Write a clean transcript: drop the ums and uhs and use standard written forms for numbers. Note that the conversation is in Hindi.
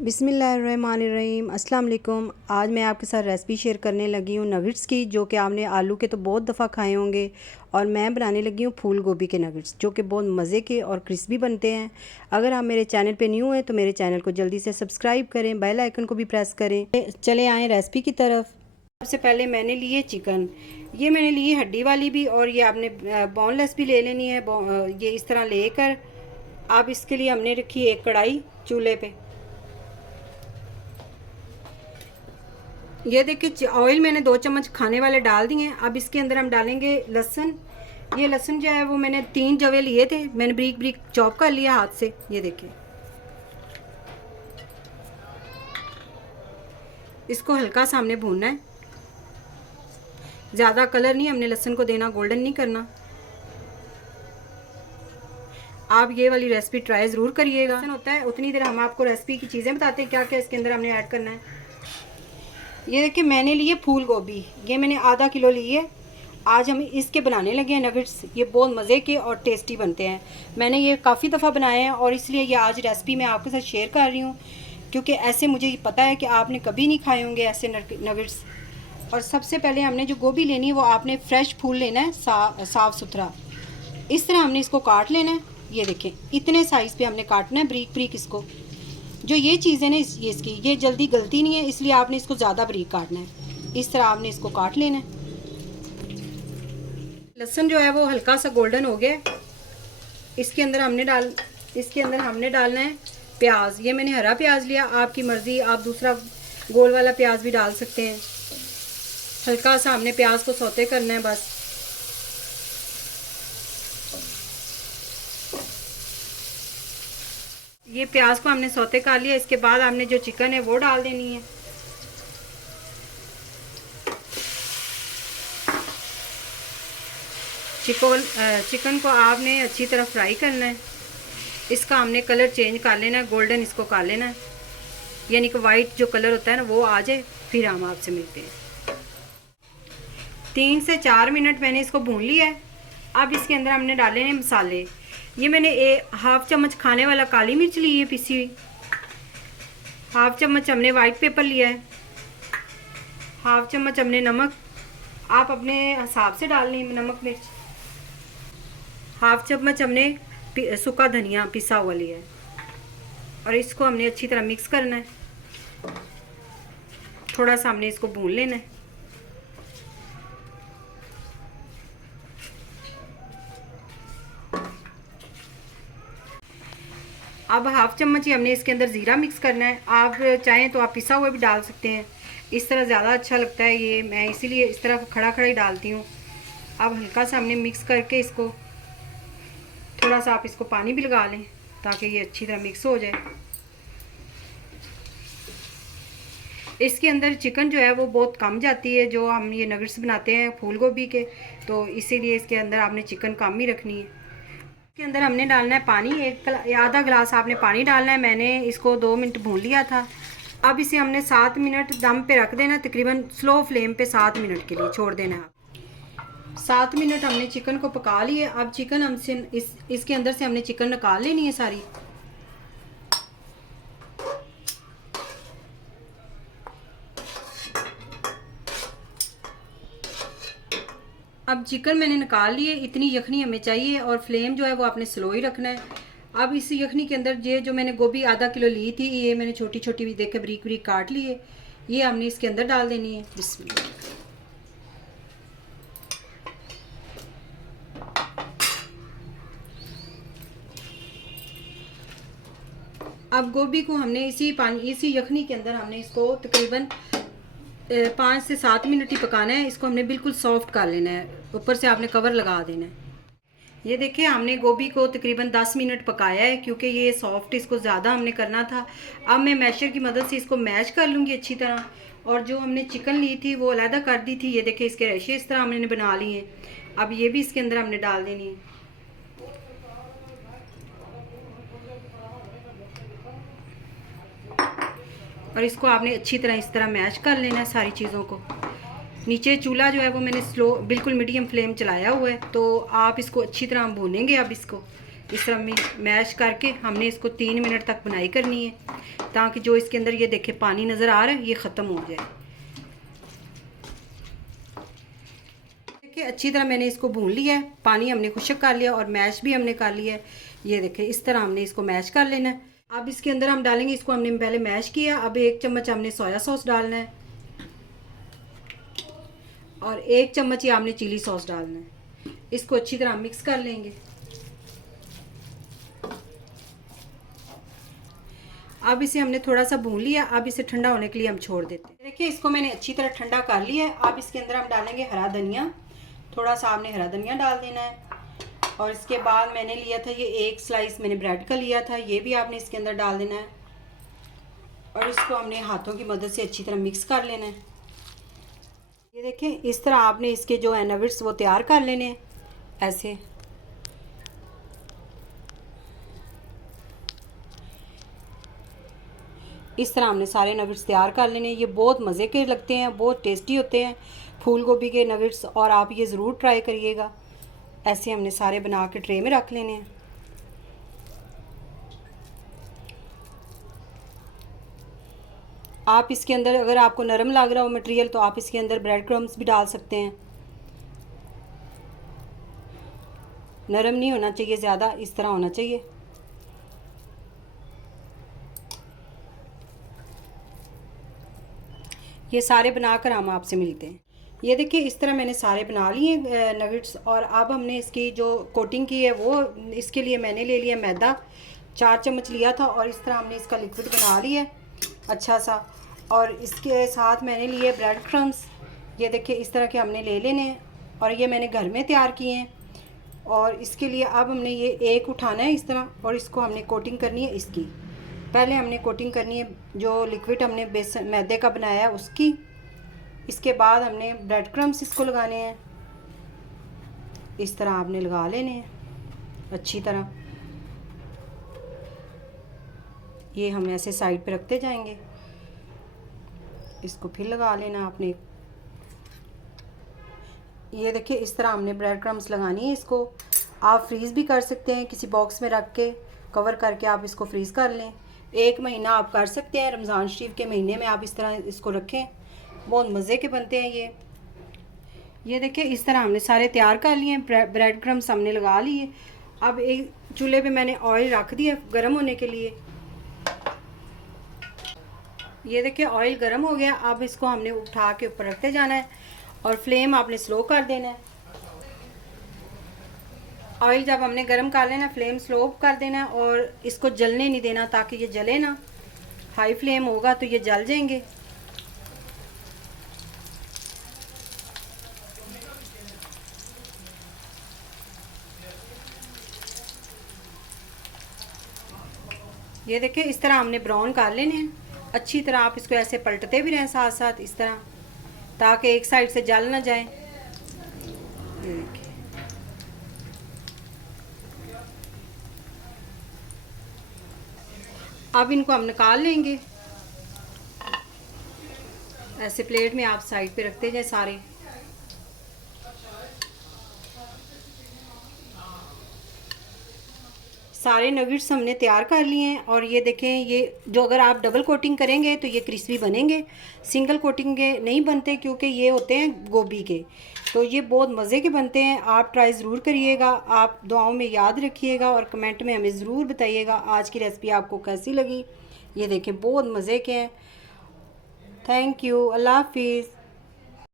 बिस्मिल्लाहिर्रहमानिर्रहीम अस्सलाम वालेकुम। आज मैं आपके साथ रेसिपी शेयर करने लगी हूँ नगेट्स की, जो कि आपने आलू के तो बहुत दफ़ा खाए होंगे। और मैं बनाने लगी हूँ फूल गोभी के नगेट्स, जो कि बहुत मज़े के और क्रिस्पी बनते हैं। अगर आप मेरे चैनल पे न्यू हैं तो मेरे चैनल को जल्दी से सब्सक्राइब करें, बेल आइकन को भी प्रेस करें। चले आएँ रेसिपी की तरफ। सबसे पहले मैंने लिए चिकन, ये मैंने लिए हड्डी वाली भी, और ये आपने बोनलेस भी ले लेनी है। ये इस तरह लेकर आप इसके लिए हमने रखी एक कढ़ाई चूल्हे पे। ये देखिए ऑयल मैंने 2 चम्मच खाने वाले डाल दिए हैं। अब इसके अंदर हम डालेंगे लहसुन। ये लहसुन जो है वो मैंने 3 जवे लिए थे, मैंने ब्रीक ब्रीक चॉप कर लिया हाथ से। ये देखिए, इसको हल्का सा हमने भूनना है, ज़्यादा कलर नहीं हमने लहसुन को देना, गोल्डन नहीं करना। आप ये वाली रेसिपी ट्राई ज़रूर करिएगा। होता है उतनी देर हम आपको रेसिपी की चीज़ें बताते हैं क्या क्या इसके अंदर हमने ऐड करना है। ये देखिए मैंने लिए फूल गोभी, ये मैंने आधा किलो ली है। आज हम इसके बनाने लगे हैं नगेट्स। ये बहुत मज़े के और टेस्टी बनते हैं। मैंने ये काफ़ी दफ़ा बनाए हैं और इसलिए ये आज रेसिपी मैं आपके साथ शेयर कर रही हूँ, क्योंकि ऐसे मुझे पता है कि आपने कभी नहीं खाए होंगे ऐसे नगेट्स। और सबसे पहले हमने जो गोभी लेनी है वो आपने फ्रेश फूल लेना है, साफ़ सुथरा। इस तरह हमने इसको काट लेना है। ये देखें इतने साइज़ पे हमने काटना है, ब्रीक ब्रीक इसको। जो ये चीज़ है ना ये इसकी ये जल्दी गलती नहीं है, इसलिए आपने इसको ज़्यादा बारीक काटना है। इस तरह आपने इसको काट लेना है। लहसुन जो है वो हल्का सा गोल्डन हो गया। इसके अंदर हमने डालना है प्याज। ये मैंने हरा प्याज लिया, आपकी मर्ज़ी, आप दूसरा गोल वाला प्याज भी डाल सकते हैं। हल्का सा हमने प्याज को सौते करना है बस। ये प्याज को हमने सौते कर लिया। इसके बाद हमने जो चिकन है वो डाल देनी है। चिकन को आपने अच्छी तरह फ्राई करना है। इसका हमने कलर चेंज कर लेना है, गोल्डन इसको कर लेना है, यानी कि वाइट जो कलर होता है ना वो आ जाए, फिर हम आपसे मिलते हैं। 3 से 4 मिनट मैंने इसको भून लिया है। अब इसके अंदर हमने डाले हैं मसाले। ये मैंने हाफ चम्मच खाने वाला काली मिर्च ली है पिसी हुई, हाफ चम्मच हमने वाइट पेपर लिया है, हाफ चम्मच हमने नमक, आप अपने हिसाब से डाल लें नमक मिर्च, हाफ चम्मच हमने सूखा धनिया पिसा हुआ लिया है। और इसको हमने अच्छी तरह मिक्स करना है। थोड़ा सा हमने इसको भून लेना है। अब हाफ चम्मच ही हमने इसके अंदर ज़ीरा मिक्स करना है। आप चाहें तो आप पिसा हुआ भी डाल सकते हैं, इस तरह ज़्यादा अच्छा लगता है। ये मैं इसीलिए इस तरह खड़ा खड़ा ही डालती हूँ। अब हल्का सा हमने मिक्स करके इसको, थोड़ा सा आप इसको पानी भी लगा लें ताकि ये अच्छी तरह मिक्स हो जाए। इसके अंदर चिकन जो है वो बहुत कम जाती है, जो हम ये नगेट्स बनाते हैं फूल गोभी के, तो इसीलिए इसके अंदर आपने चिकन कम ही रखनी है। इसके अंदर हमने डालना है पानी, आधा गिलास आपने पानी डालना है। मैंने इसको 2 मिनट भून लिया था। अब इसे हमने 7 मिनट दम पे रख देना, तकरीबन स्लो फ्लेम पे 7 मिनट के लिए छोड़ देना है। 7 मिनट हमने चिकन को पका लिए। अब चिकन हमसे इसके अंदर से हमने चिकन निकाल लेनी है सारी। अब चिकन मैंने निकाल लिए। इतनी यखनी हमें चाहिए और फ्लेम जो है वो आपने स्लो ही रखना है। अब इस यखनी के अंदर ये जो मैंने गोभी आधा किलो ली थी, ये मैंने छोटी छोटी भी देख के बारीक बारीक काट ली है, ये हमने इसके अंदर डाल देनी है। बिस्मिल्लाह। अब गोभी को हमने इसी यखनी के अंदर हमने इसको तकरीबन 5 से 7 मिनट ही पकाना है। इसको हमने बिल्कुल सॉफ्ट कर लेना है, ऊपर से आपने कवर लगा देना है। ये देखिए हमने गोभी को तकरीबन 10 मिनट पकाया है, क्योंकि ये सॉफ्ट इसको ज़्यादा हमने करना था। अब मैं मैशर की मदद से इसको मैश कर लूँगी अच्छी तरह। और जो हमने चिकन ली थी वो अलहदा कर दी थी। ये देखिए इसके रेशे इस तरह हमने बना लिए हैं। अब ये भी इसके अंदर हमने डाल देनी है। और इसको आपने अच्छी तरह इस तरह मैश कर लेना है सारी चीज़ों को। नीचे चूल्हा जो है वो मैंने स्लो बिल्कुल मीडियम फ्लेम चलाया हुआ है, तो आप इसको अच्छी तरह हम भूनेंगे। अब इसको इस तरह मैश करके हमने इसको 3 मिनट तक बनाई करनी है। ताकि जो इसके अंदर ये देखे पानी नज़र आ रहा है ये ख़त्म हो जाए। देखिए अच्छी तरह मैंने इसको भून लिया है, पानी हमने खुश्क कर लिया और मैश भी हमने कर लिया है। ये देखें इस तरह हमने इसको मैश कर लेना है। अब इसके अंदर हम डालेंगे, इसको हमने पहले मैश किया, अब 1 चम्मच हमने सोया सॉस डालना है और 1 चम्मच ही हमने चिली सॉस डालना है। इसको अच्छी तरह मिक्स कर लेंगे। अब इसे हमने थोड़ा सा भून लिया, अब इसे ठंडा होने के लिए हम छोड़ देते हैं। देखिए इसको मैंने अच्छी तरह ठंडा कर लिया है। अब इसके अंदर हम डालेंगे हरा धनिया, थोड़ा सा आपने हरा धनिया डाल देना है। और इसके बाद मैंने लिया था ये 1 स्लाइस मैंने ब्रेड का लिया था, ये भी आपने इसके अंदर डाल देना है और इसको हमने हाथों की मदद से अच्छी तरह मिक्स कर लेना है। ये देखें इस तरह आपने इसके जो है नगेट्स वो तैयार कर लेने हैं ऐसे। इस तरह हमने सारे नगेट्स तैयार कर लेने हैं। ये बहुत मज़े के लगते हैं, बहुत टेस्टी होते हैं फूल गोभी के नगेट्स, और आप ये ज़रूर ट्राई करिएगा। ऐसे हमने सारे बना के ट्रे में रख लेने हैं। आप इसके अंदर अगर आपको नरम लग रहा हो मटेरियल तो आप इसके अंदर ब्रेड क्रम्स भी डाल सकते हैं। नरम नहीं होना चाहिए ज़्यादा, इस तरह होना चाहिए। ये सारे बनाकर हम आपसे मिलते हैं। ये देखिए इस तरह मैंने सारे बना लिए नगेट्स, और अब हमने इसकी जो कोटिंग की है वो इसके लिए मैंने ले लिया मैदा, 4 चम्मच लिया था, और इस तरह हमने इसका लिक्विड बना लिया अच्छा सा। और इसके साथ मैंने लिए ब्रेड क्रम्स, ये देखिए इस तरह के हमने ले लेने हैं और ये मैंने घर में तैयार किए हैं। और इसके लिए अब हमने ये एक उठाना है इस तरह और इसको हमने कोटिंग करनी है इसकी। पहले हमने कोटिंग करनी है जो लिक्विड हमने बेसन मैदे का बनाया है उसकी। इसके बाद हमने ब्रेड क्रम्स इसको लगाने हैं, इस तरह आपने लगा लेने हैं अच्छी तरह। ये हम ऐसे साइड पे रखते जाएंगे, इसको फिर लगा लेना आपने। ये देखिए इस तरह हमने ब्रेड क्रम्स लगानी है। इसको आप फ्रीज़ भी कर सकते हैं, किसी बॉक्स में रख के कवर करके आप इसको फ्रीज़ कर लें। 1 महीना आप कर सकते हैं, रमज़ान शरीफ के महीने में आप इस तरह इसको रखें, बहुत मज़े के बनते हैं ये देखिए इस तरह हमने सारे तैयार कर लिए हैं। ब्रेड क्रम्स हमने लगा लिए। अब एक चूल्हे पे मैंने ऑयल रख दिया गर्म होने के लिए। ये देखिए ऑयल गर्म हो गया। अब इसको हमने उठा के ऊपर रखते जाना है और फ्लेम आपने स्लो कर देना है। ऑयल जब हमने गर्म कर लेना, फ्लेम स्लो कर देना है और इसको जलने नहीं देना ताकि ये जले ना। हाई फ्लेम होगा तो ये जल जाएंगे। ये देखिए इस तरह हमने ब्राउन कर लेने हैं अच्छी तरह। आप इसको ऐसे पलटते भी रहें साथ साथ इस तरह, ताकि एक साइड से जल ना जाए। ये देखिए अब इनको हम निकाल लेंगे। ऐसे प्लेट में आप साइड पे रखते जाए सारे। सारे नगेट्स हमने तैयार कर लिए हैं और ये देखें, ये जो अगर आप डबल कोटिंग करेंगे तो ये क्रिस्पी बनेंगे, सिंगल कोटिंग के नहीं बनते क्योंकि ये होते हैं गोभी के। तो ये बहुत मज़े के बनते हैं, आप ट्राई ज़रूर करिएगा। आप दुआओं में याद रखिएगा और कमेंट में हमें ज़रूर बताइएगा आज की रेसिपी आपको कैसी लगी। ये देखें बहुत मज़े के हैं। थैंक यू, अल्लाह हाफिज़।